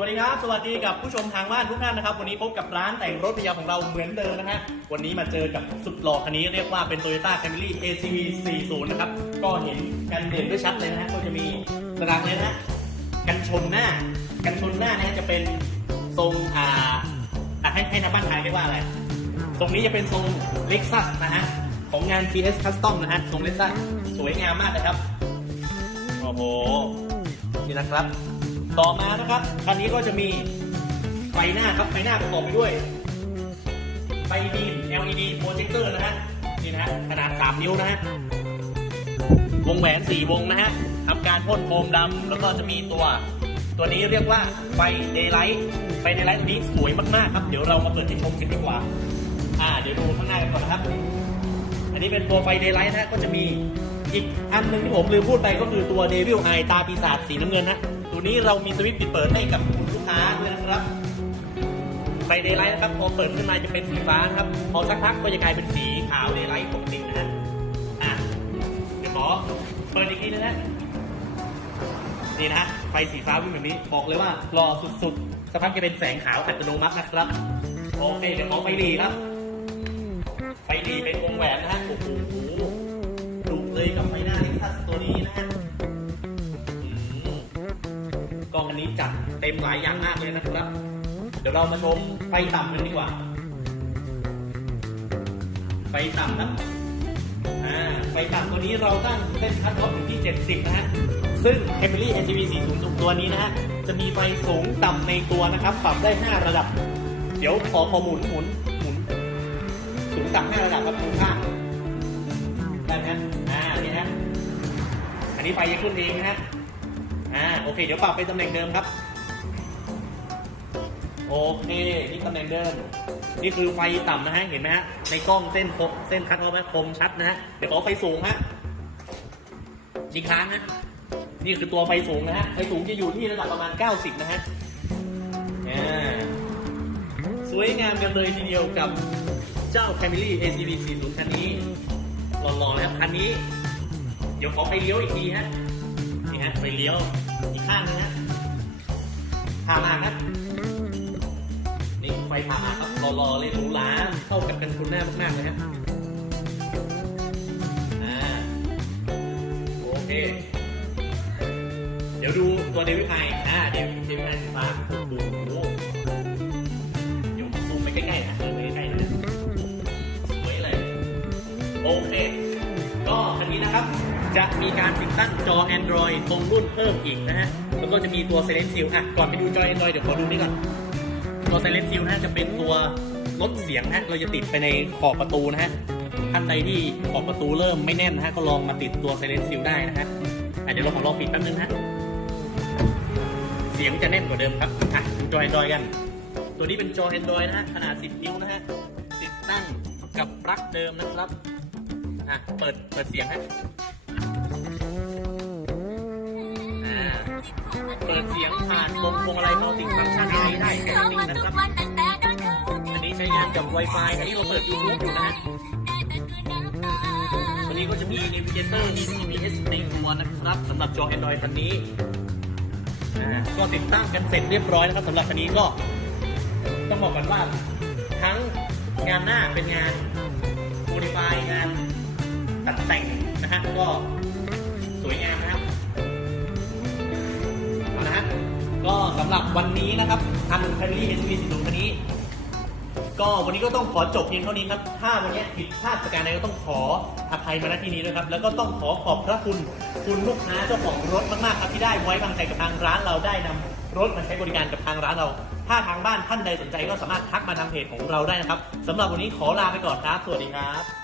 สวัสดีครับ สวัสดีกับผู้ชมทางบ้านทุกท่านนะครับ วันนี้พบกับร้านแต่งรถพยาของเราเหมือนเดิมนะฮะ วันนี้มาเจอกับสุดหล่อคันนี้เรียกว่าเป็น Toyota Camry ACV 40 นะครับ ก็เห็นกันเด่นด้วยชัดเลยนะฮะ ก็จะมีตารางเลยนะ กันชนหน้า กันชนหน้านะฮะจะเป็นทรงอ่าให้ให้ทางบ้านทายได้ว่าอะไร ตรงนี้จะเป็นทรง Lexus นะฮะ ของงาน PS Custom นะฮะ ทรง Lexus สวยงามมากเลยครับ โอ้โห นี่นะครับ ต่อมานะครับคันนี้ก็จะมีไฟหน้าครับไฟหน้าประกอบไปด้วยไฟบีม LED โปรเจคเตอร์นะฮะนี่นะฮะขนาด 3 นิ้วนะฮะวงแหวน 4 วงนะฮะทำการพ่นโคมดำแล้วก็จะมีตัว ตัวนี้เรียกว่าไฟเดย์ไลท์ไฟเดย์ไลท์นี้สวยมากๆครับ เดี๋ยวเรามาเปิดให้ชมกันดีกว่า อ่า เดี๋ยวดูข้างหน้ากันก่อนนะครับ อันนี้เป็นตัวไฟเดย์ไลท์นะฮะก็จะมีอีกอันหนึ่งที่ผมลืมพูดไปก็คือตัวเดวิลไอตาปีศาจสีน้ำเงินฮะ ตัวนี้เรามีสวิตช์ปิดเปิดให้กับคุณลูกค้าด้วยนะครับไฟเดย์ไลท์นะครับพอเปิดขึ้นมาจะเป็นสีฟ้าครับ พอสักพักก็จะกลายเป็นสีขาวเดย์ไลท์ปกตินะฮะอะเดี๋ยวขอเปิดอีกทีนึงนะนี่นะไฟสีฟ้าวิ่งแบบนี้บอกเลยว่ารอสุดๆสักพักจะเป็นแสงขาวอัตโนมัตินะครับโอเคเดี๋ยวขอไฟดีครับไฟดีเป็นวงแหวนนะฮะโอ้โหดุเลยกับไฟ ต็มหลายอย่างมากเลยนะครับ เดี๋ยวเรามาชมไฟต่ำกันดีกว่า ไฟต่ำครับอ่าไฟต่ำตัวนี้เราตั้งเส้นคัทออฟอยู่ที่ 70 นะฮะ ซึ่ง Camry ATV 40ตัวนี้นะฮะ จะมีไฟสูงต่ำในตัวนะครับ ปรับได้ 5 ระดับ เดี๋ยวขอขอหมุนหมุนหมุน สูงต่ำ5ระดับครับทุกข้างได้ไหมฮะอ่านี่ฮะ อันนี้ไฟจะขึ้นเองนะฮะอ่า โอเค เดี๋ยวปรับไปตำแหน่งเดิมครับ โอเค นี่ตำแหน่งเดิมนี่คือไฟต่ำนะฮะ เห็นไหมฮะ ในกล้องเส้นคมเส้นคัดเอาไว้คมชัดนะฮะ เดี๋ยวขอไฟสูงฮะอีกครั้งนะ นี่คือตัวไฟสูงนะฮะ ไฟสูงจะอยู่ที่ระดับประมาณ 90 นะฮะสวยงามกันเลยทีเดียวกับเจ้า Camry ACV 40 คันนี้หล่อๆนะครับคันนี้ เดี๋ยวขอไฟเลี้ยวอีกทีฮะ นี่ฮะไฟเลี้ยวอีกข้างนึงฮะพามาครับ ฟผ่าครับรอๆเลยหรูหราเข้ากับกันคุณหน้ามากๆเลยฮะอ่าโอเค เดี๋ยวดูตัวเดวิดไออ่าเดวิดเดวิดไอสีฟ้าดูโอ้เดี๋ยวซูมไปใกล้ๆนะซูมไปใกล้ๆนะสวยเลยโอเค ก็คันนี้นะครับจะมีการติดตั้งจอ Android ตรงรุ่นเพิ่มอีกนะฮะ แล้วก็จะมีตัว Silent Shield อะ ก่อนไปดูจอ Android เดี๋ยวขอดูนี่ก่อน ตัว Silent Shield นะฮะจะเป็นตัวลดเสียงนะฮะเราจะติดไปในขอบประตูนะฮะท่านใดที่ขอบประตูเริ่มไม่แน่นนะฮะก็ลองมาติดตัว Silent Shield ได้นะฮะอะเดี๋ยวเราขอลองปิดแป๊บนึงนะฮะเสียงจะแน่นกว่าเดิมครับอะดูจอ Android กัน ตัวนี้เป็นจอ Android นะฮะขนาด 10 นิ้วนะฮะติดตั้งกับปลั๊กเดิมนะครับอะเปิดเปิดเสียงฮะ เปิดเสียงผ่านปุ่มพวงอะไรมัลติฟังก์ชันอะไรได้แค่นี้นะครับ อันนี้ใช้งานกับ Wi-Fi อันนี้เราเปิด YouTube อยู่นะฮะวันนี้ก็จะมี Navigator มี GPS ในตัวนะครับสำหรับจอ Android คันนี้ ก็ติดตั้งกันเสร็จเรียบร้อยนะครับสำหรับคันนี้ก็ต้องบอกกันว่าทั้งงานหน้าเป็นงาน Modify งานตัดแต่งนะฮะก็ ก็สำหรับวันนี้นะครับทางแฟมิลี่เอสวีสิคันนี้ ก็วันนี้ก็ต้องขอจบเพียงเท่านี้ครับ ถ้าวันนี้ผิดพลาดประการใดก็ต้องขออภัยมาณที่นี้ด้วยครับ แล้วก็ต้องขอขอบพระคุณคุณลูกค้าเจ้าของรถมากๆครับที่ได้ไว้วางใจกับทางร้านเราได้นำรถมาใช้บริการกับทางร้านเรา ถ้าทางบ้านท่านใดสนใจก็สามารถทักมาทางเพจของเราได้นะครับสำหรับวันนี้ขอลาไปก่อนครับ สวัสดีครับ